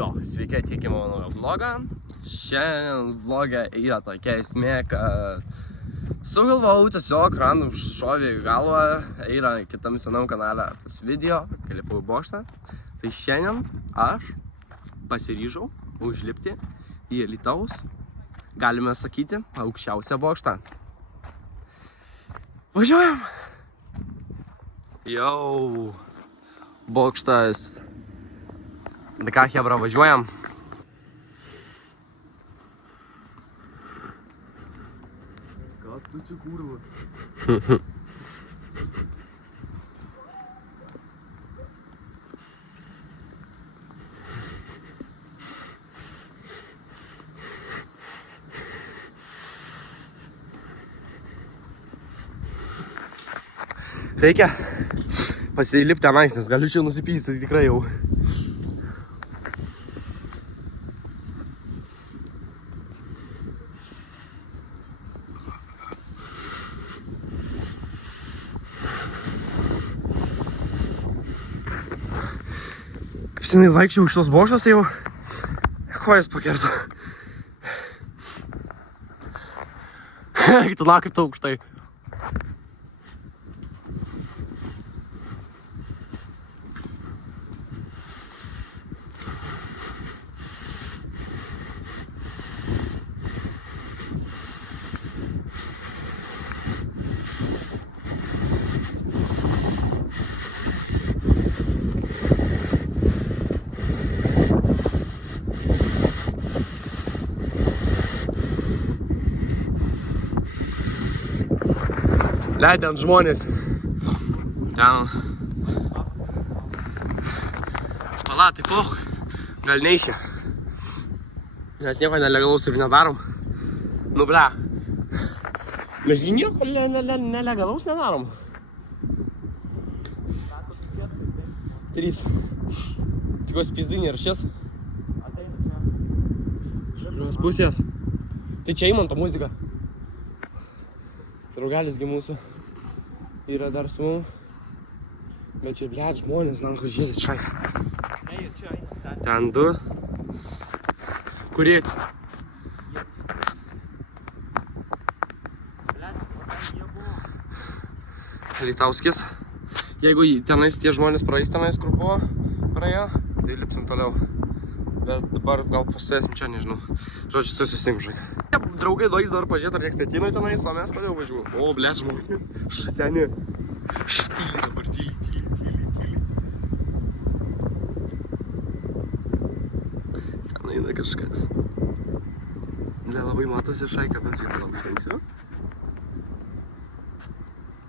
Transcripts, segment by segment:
Jo, sveiki atvykę mano naują vlogą. Šiandien vlogė yra tokia esmė, kad sugalvojau tiesiog random šovė į galvą, yra kitam senam kanale tas video, klipau į bokštą. Tai šiandien aš pasiryžau užlipti į Alytaus, galime sakyti, aukščiausią bokštą. Važiuojam! Jau bokštas. Tai ką, chebra, važiuojam. Ką tu čia kurva? Reikia pasilipti tenais, nes galiu čia nusipysti tikrai jau. Kaip senai vaikščiau iš tos bokštos, tai jau kojas pakerto. Tu na, kaip tu aukštai. Leidė ant žmonės. Ten. Pala, tai poch. Gal neišė. Mes nieko nelegalaus taip nedarom. Nu, ble. Mes nieko nelegalaus nedarom. 3. Tikiuosi pizdinį ir šis. Žalios pusės. Tai čia įmanto muzika. Draugelis gi mūsų yra dar su mum. Bet čia, blėt, žmonės, lanko žiūrėt, šai. Ten 2. Kurie? Alytauskis. Jeigu tenais tie žmonės praeis tenais, kur buvo praėjo, tai lipsim toliau. Bet dabar gal pastovėsim čia, nežinau. Žodžiu, tai susitim, žai. Draugai dois dabar pažiūrėt, ar nieks netinoj tenais, o mes toliau važiuoju. O, blėt, žmonė. Šasenė. Tyli dabar, tyli. Ten eina kažkas. Nelabai matosi šaika, bet žiūrėjau, gal stengsiu.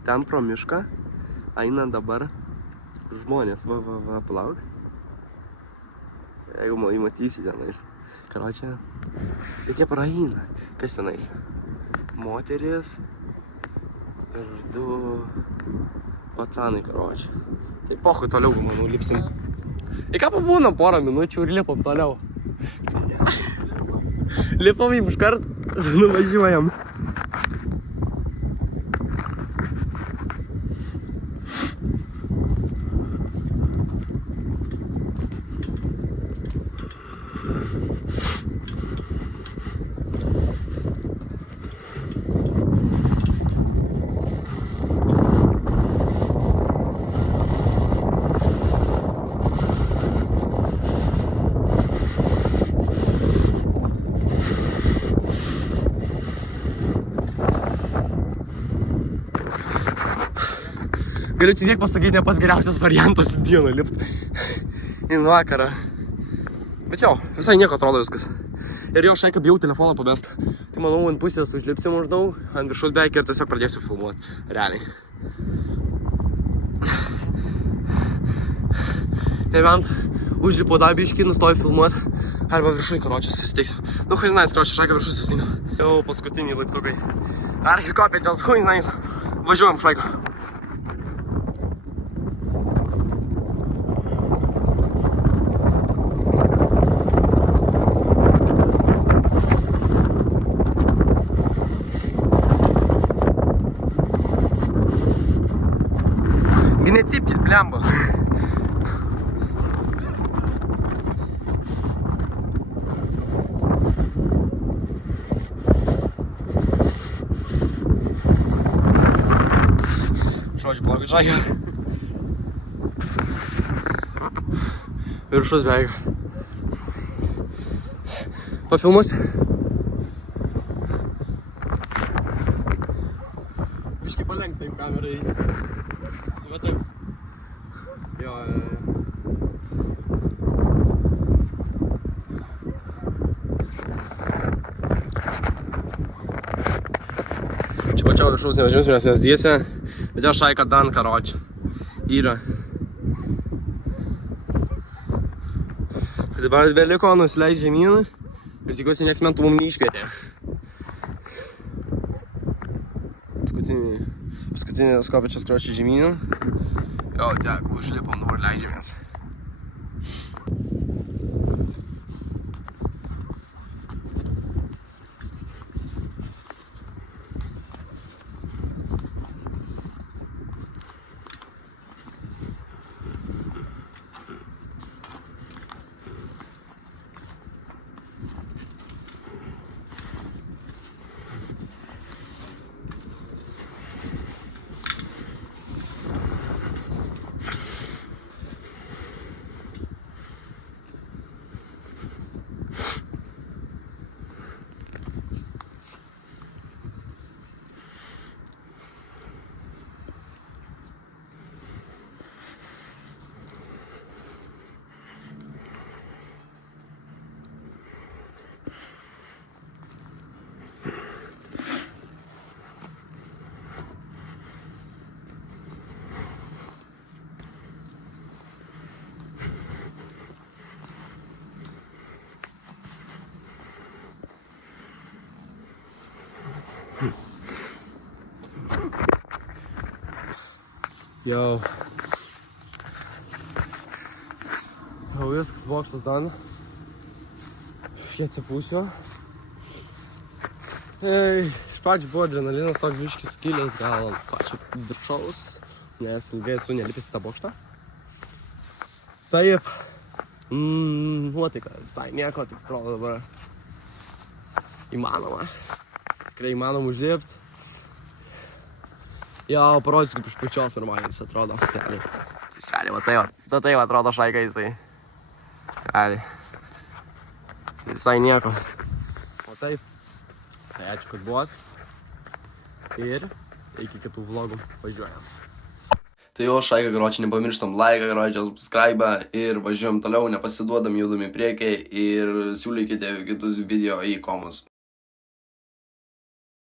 Ten pro mišką eina dabar žmonės. Va, plauk. Jeigu matysi tenais. Karočią, tai tie praeina. Kas tenais? Moteris ir 2 pacanai, karočią. Tai pohui toliau, manau, lipsim. Į ką pabūnam porą minučių ir lipam toliau. Lipam jums iškart, nuvažiuojam. Galiu čia tiek pasakyti, ne pats geriausias variantas dieną lipt į vakarą. Bet jau, visai nieko atrodo viskas. Ir jo, šaika bijau telefoną pamest. Tai manau, ant pusės užlipsim maždaug, ant viršaus beveik ir tiesiog pradėsiu filmuoti. Realiai. Nebent užlipu dar biškį, nustoju filmuoti. Arba viršui, karočią, susitiksiu. Nu, kai žinais, karočią, šaika viršui susitinka. Jau paskutiniai laiptukai. Argi kopėčias, hui, žinais. Važiuojam, šaika. Necypkit, blemba. Žiūrėk, žagia. Viršus beveik. Pafilmuosi? Biškai palenk taip kamerai. Va taip. Jo. Čia pačiau viršus nevažiuos, mes dviese. Bet jo šaika dan, karoči. Yra. Dabar beliko nusileis žemyn ir tikiuosi nieks mentų mum neiškvietė. Paskutinį skopičias kročią žemyn. Jo, tiek, užlipom, dabar leidžiamės. Jau viskas, bokštas dan. Kiek atsipūsiu. Iš pradžių buvo adrenalinas toks biškis sukilęs gal ant pačio viršaus, nes ilgai esu nelipęs į tą bokštą. Taip, nuotaika visai nieko, tik atrodo dabar įmanoma. Tikrai įmanoma užlipti. Jo, parodysiu kaip iš pačios normaliai jis atrodo. Jis realiai, va tai va atrodo šaika jisai. Realiai. Tai visai nieko. O taip. Tai ačiū, kad buvot. Ir iki kitų vlogų važiuojam. Tai jo, šaika, karoči, nepamirštam laiką, karoči, subscribe ir važiuojam toliau, nepasiduodam, judam į priekį ir siūlykite kitus video į komus.